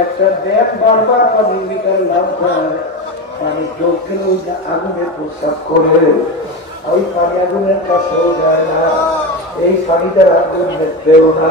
একটা দেব বারবার পানির ভিতরে লাভ হয়, পানি চোখ খেলে ওই আগুনের প্রস্তাব করে, ওই পানি আগুনের কাছেও যায় না, এই পানিটা আগুন দেখতেও না।